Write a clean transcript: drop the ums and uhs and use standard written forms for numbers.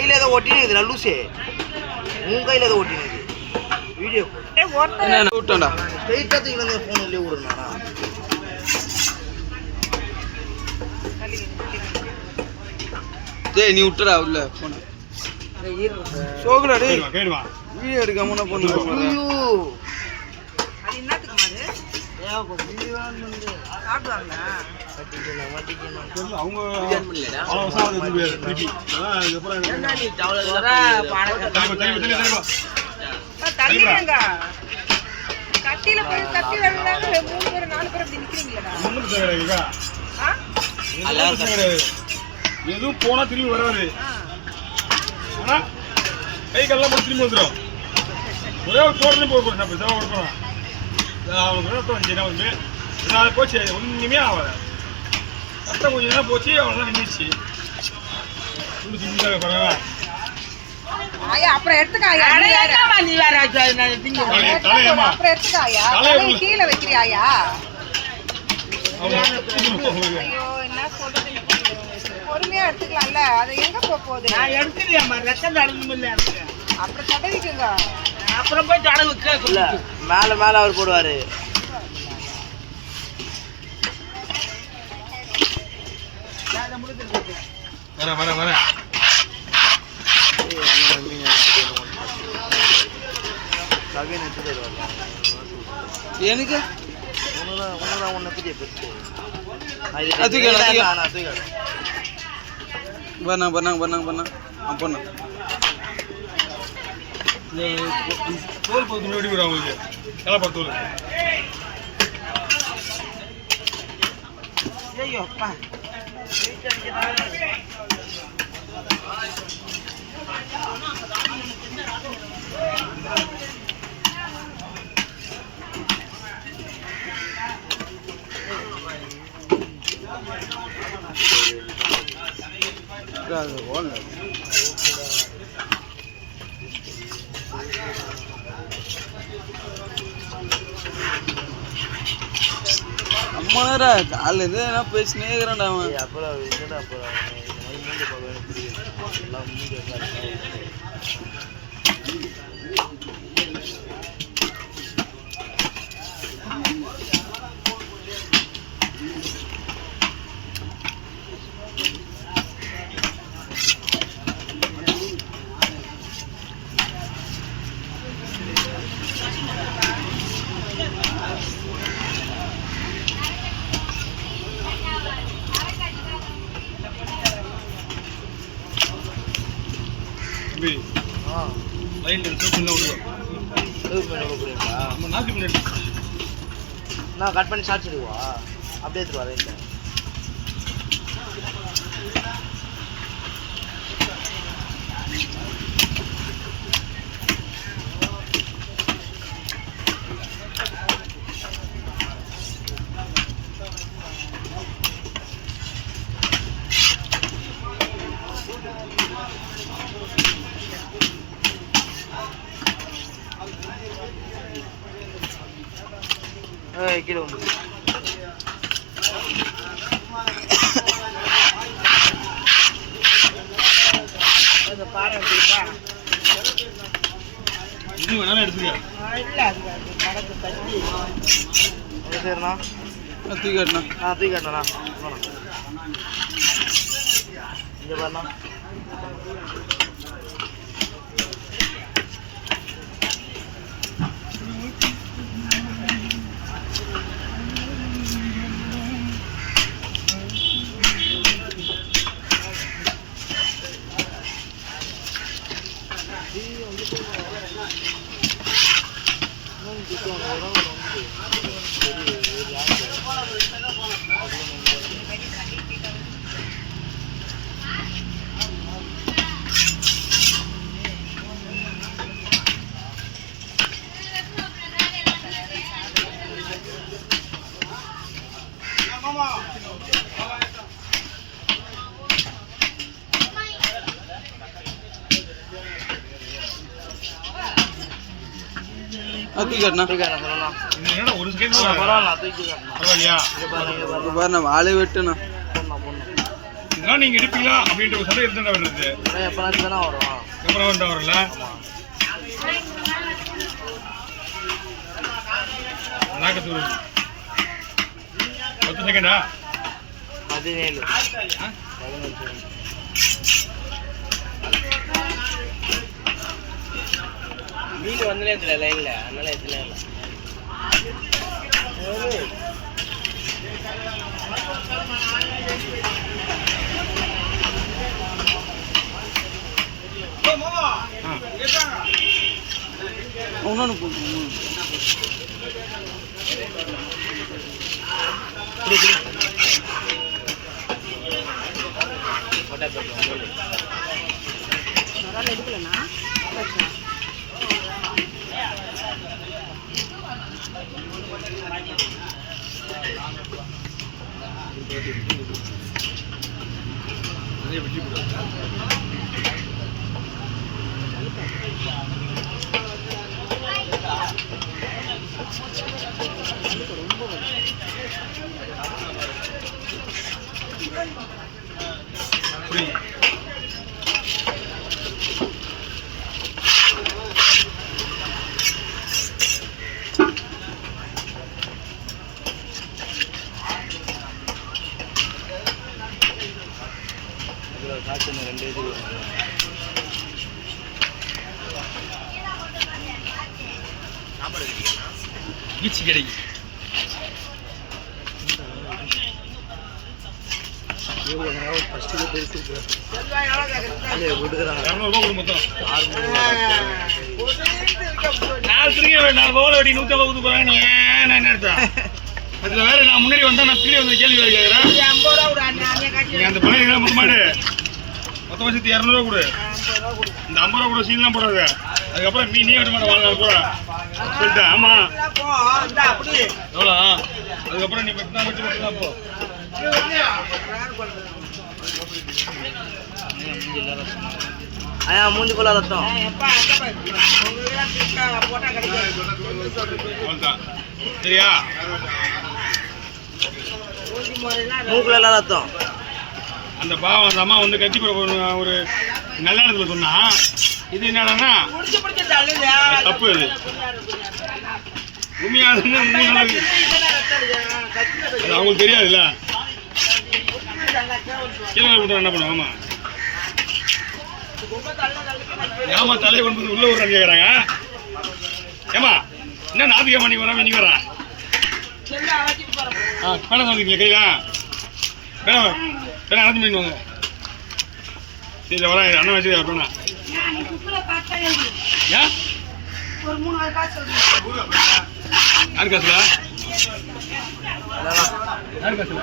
கையில் ஏதோ ஒட்டினது லூசே, உன் கையில் ஏதோ ஒட்டினது வீடியோ விட்டோண்டா ஸ்ட்ரைட்டாக தூக்கி ஃபோன் உள்ளே விடுறா. டேய் நீ விட்டுறா உள்ள ஃபோன் சோகுடா டேய் வீடியோ எடுக்காம பொண்ணு. ஐயோ அது என்னத்துக்கு மாதிரி சாப்பிடுவாங்க அவங்க கட்டில போய் கட்டில 3 பேர் 4 பேர் அப்படி நிக்கிறீங்களா? எதுவும் போனா திரும்பி வராது. ஆனா கை கல்லாம் போய் திரும்பி வந்துடும். ஒரே ஒரு தோட்டலையும் போய் போறேன் கொடுக்குறோம். அவனுக்கு வந்து போச்சு, ஒன்றுமே ஆகாது. கஷ்டம் கொஞ்சம் நேரம் போச்சு, அவ்வளோதான் நின்றுச்சு. பரவாயில்ல அப்புறம் எடுத்துக்காயா நீ வேற அப்புறம் எடுத்துக்காயா கீழே வைக்கிறியாயா? ஐயோ என்ன சொல்றது, பொறுமையா எடுத்துக்கலாம்ல. அது எங்க போகுது? நான் எடுத்துறியாமா ரத்தம் தடவும் இல்லை. அப்புறம் தடவிக்குங்க, அப்புறம் போய் தடவுக்கு மேல மேல அவர் போடுவாரு. வர வர வர எனக்கு ஒன்னு பெரிய பெருசு தோல் பகுதி முன்னாடி வரும் அவங்களுக்கு கலப்பத்தோல். ஐயோ அப்பா அம்மாடா காலைல இது என்ன பேசினே இருக்கிறான்டா அவன். அப்புறம் நான் கட் பண்ணி சாச்சிடுவா அப்படியே எடுத்துட்டு வரேன். கீழே வந்து சரிண்ணா தூக்கிட்டா தூக்கிட்டா இங்கே பாருண்ணா. வாழை வெட்டுண்ணா அதான் நீங்க எடுப்பீங்களா அப்படின்ற ஒரு சந்தேகம் இருந்தா வருது. எப்பனாச்சும் தானே வரும். அப்புறம் வந்து வரல. நாகத்தூர் 10 செகண்டா 17. மீன் வந்தனே இல்லை லைன்ல, அதனால எத்தனை இல்லை. இன்னொன்று போட்டு எடுக்கலண்ணா காய்ச்சல் 2 இது சாப்பாடு ஈச்சி கிடைக்கும். மொத்தம் 4 பவுல் வெட்டி 150 கொடுத்து போறாங்க. நீ ஏன் என்ன எடுத்தா அதுல வேற நான் முன்னாடி வந்தா நான் கீழே வந்து கேள்வி வேறு கேட்கறேன். நீ அந்த பழைய மொத்தமாடு மொத்தம் வச்சு 200 ரூபா கொடு. இந்த 50 ரூபா கூட சீன்லாம் போடாது. அதுக்கப்புறம் நீ எடுக்க மாட்டேன் வாழ்நாள் போற சொல்லிட்டேன். ஆமா எவ்வளோ அதுக்கப்புறம் நீ தான் வச்சு போ. மூஞ்சி போல ரத்தம் சரியா? மூக்குல எல்லாம் ரத்தம். அந்த பாவம் அந்த அம்மா வந்து கத்தி ஒரு நல்ல இடத்துல சொன்னா இது என்னன்னா தப்பு. அது உண்மையாதுன்னு அது அவங்களுக்கு தெரியாதுல்ல. கீழே விட்டு என்ன பண்ணுவாங்க? ஏமா தலையை கொண்டு உள்ள விடுறான்னு கேட்குறாங்க. ஏமா என்ன நாத்திகமா நீ வராம நீ வரா பேன சொல்லிங்க கையில பேன பேன அனத்து பண்ணிடுவாங்க. சரி வரேன் அண்ணன் வச்சு பேனா ஏன் யாரு காசுல யாரு காசுல